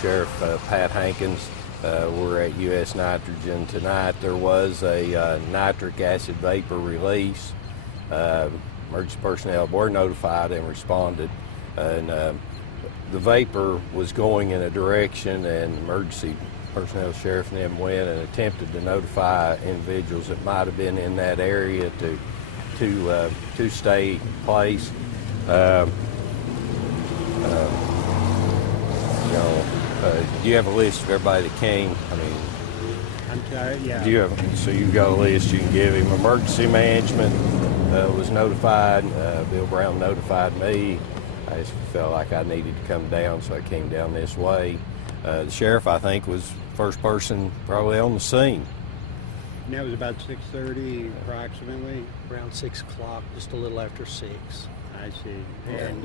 Sheriff Pat Hankins. We're at U.S. Nitrogen tonight. There was a nitric acid vapor release. Emergency personnel were notified and responded. And the vapor was going in a direction, and emergency personnel, sheriff, and them went and attempted to notify individuals that might have been in that area to stay in place. Do you have a list of everybody that came? I mean, I'm sorry, yeah. do you have? So you've got a list you can give him. Emergency management was notified. Bill Brown notified me. I just felt like I needed to come down, so I came down this way. The sheriff, I think, was first person probably on the scene. And that was about 6:30 approximately? Around 6 o'clock, just a little after 6. I see. And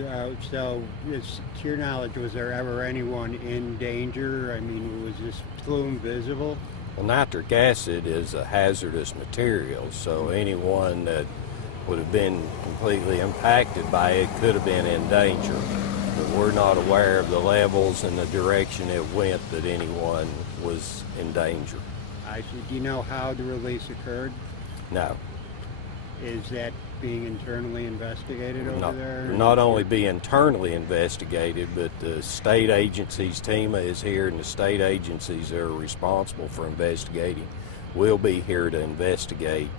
so, to your knowledge, was there ever anyone in danger? I mean, was this plume visible? Well, nitric acid is a hazardous material, so anyone that would have been completely impacted by it could have been in danger. But we're not aware of the levels and the direction it went that anyone was in danger. I see. Do you know how the release occurred? No. Is that being internally investigated over there? Not only be internally investigated, but the state agencies, TEMA is here, and the state agencies that are responsible for investigating will be here to investigate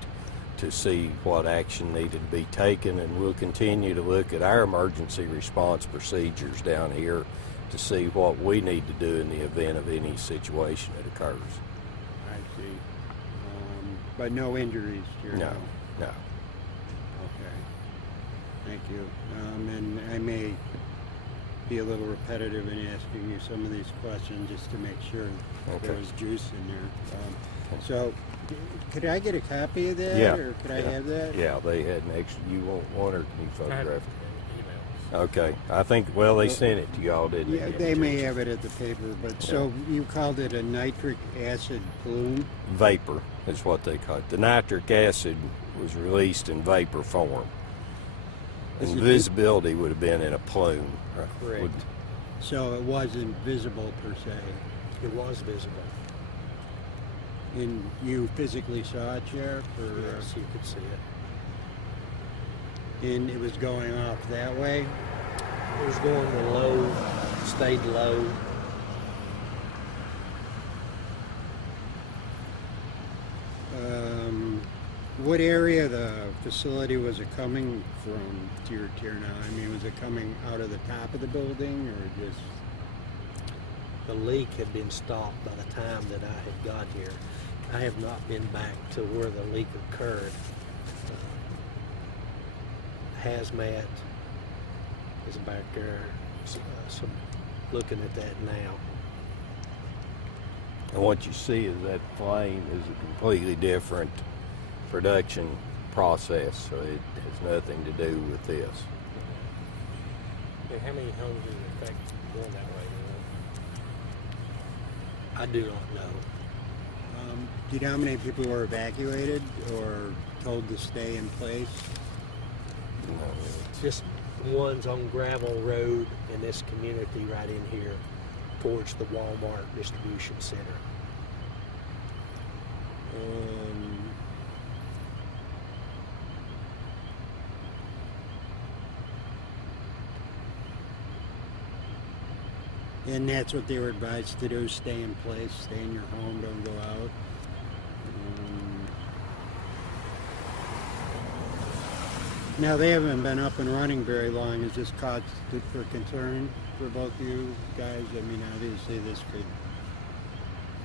to see what action needed to be taken, and we'll continue to look at our emergency response procedures down here to see what we need to do in the event of any situation that occurs. I see. But no injuries to your knowledge? No. Okay. Thank you. And I may be a little repetitive in asking you some of these questions just to make sure there was juice in there. So, could I get a copy of that, Yeah. or could I have that? Yeah, they had an extra. You want one, or can you photograph it? Okay. I think, well, they sent it to y'all, didn't they? Yeah, they may have it at the paper, but so you called it a nitric acid plume? Vapor is what they call it. The nitric acid was released in vapor form. And visibility would have been in a plume. Correct. So it wasn't visible per se? It was visible. And you physically saw it, Sheriff? Or, Yes, you could see it. and it was going off that way? It was going low, stayed low. What area of the facility was it coming from to your tier now? I mean, was it coming out of the top of the building, or just... The leak had been stopped by the time that I had got here. I have not been back to where the leak occurred. Hazmat is back there, so looking at that now. And what you see is that flame is a completely different production process, so it has nothing to do with this. And how many homes is it affect going that way? I do not know. Do you know how many people were evacuated or told to stay in place? Just ones on Gravel Road in this community right in here towards the Walmart distribution center. And that's what they were advised to do, stay in place, stay in your home, don't go out. Now, they haven't been up and running very long. Is this cause for concern for both you guys? I mean, obviously this could,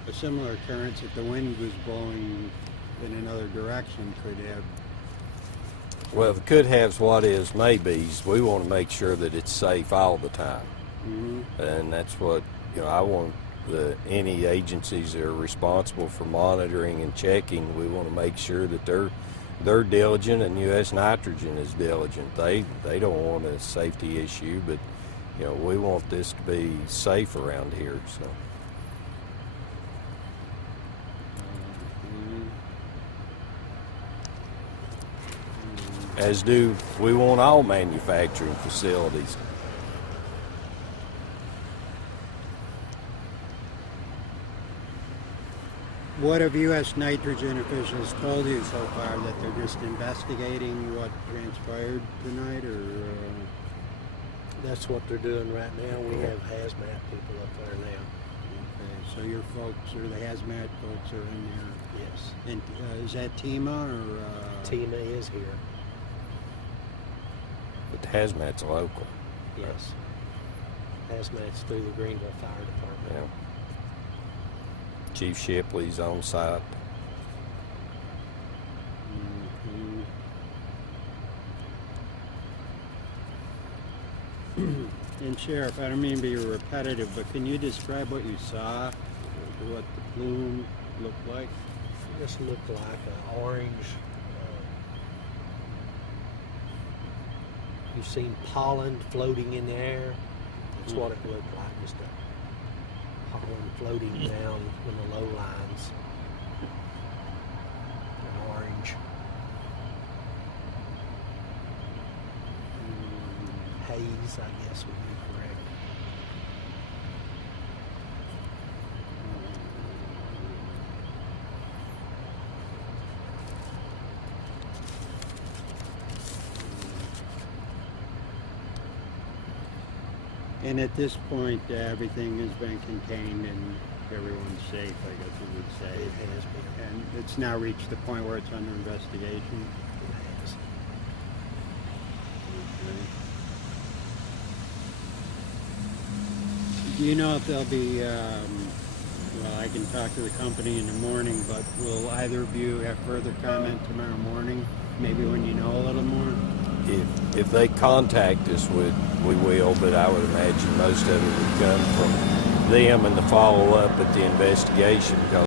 a similar occurrence if the wind was blowing in another direction could have. Well, the could haves, what is, maybes, we want to make sure that it's safe all the time. Mm-hmm. And that's what, I want any agencies that are responsible for monitoring and checking, we want to make sure that they're diligent, and U.S. Nitrogen is diligent. They don't want a safety issue, but we want this to be safe around here. So. As do we want all manufacturing facilities. What have U.S. nitrogen officials told you so far? That they're just investigating what transpired tonight, or? That's what they're doing right now. We have hazmat people up there now. Okay, so your folks, or the hazmat folks, are in there. Yes. And is that TEMA or? TEMA is here. But hazmat's local. Yes. Hazmat's through the Greenville Fire Department. Yeah. Chief Shipley's on site. Mhm. And Sheriff, I don't mean to be repetitive, but can you describe what you saw, what the plume looked like? This looked like an orange. You've seen pollen floating in the air. That's what it looked like, just a pollen floating down in the low lines. An orange. Haze, I guess, would be correct. And at this point, everything has been contained and everyone's safe, I guess we would say. It has been. And it's now reached the point where it's under investigation. It has. Do you know if there'll be, well, I can talk to the company in the morning, but will either of you have further comment tomorrow morning? Maybe when you know a little more? If they contact us, we will, but I would imagine most of it would come from them and the follow-up at the investigation, because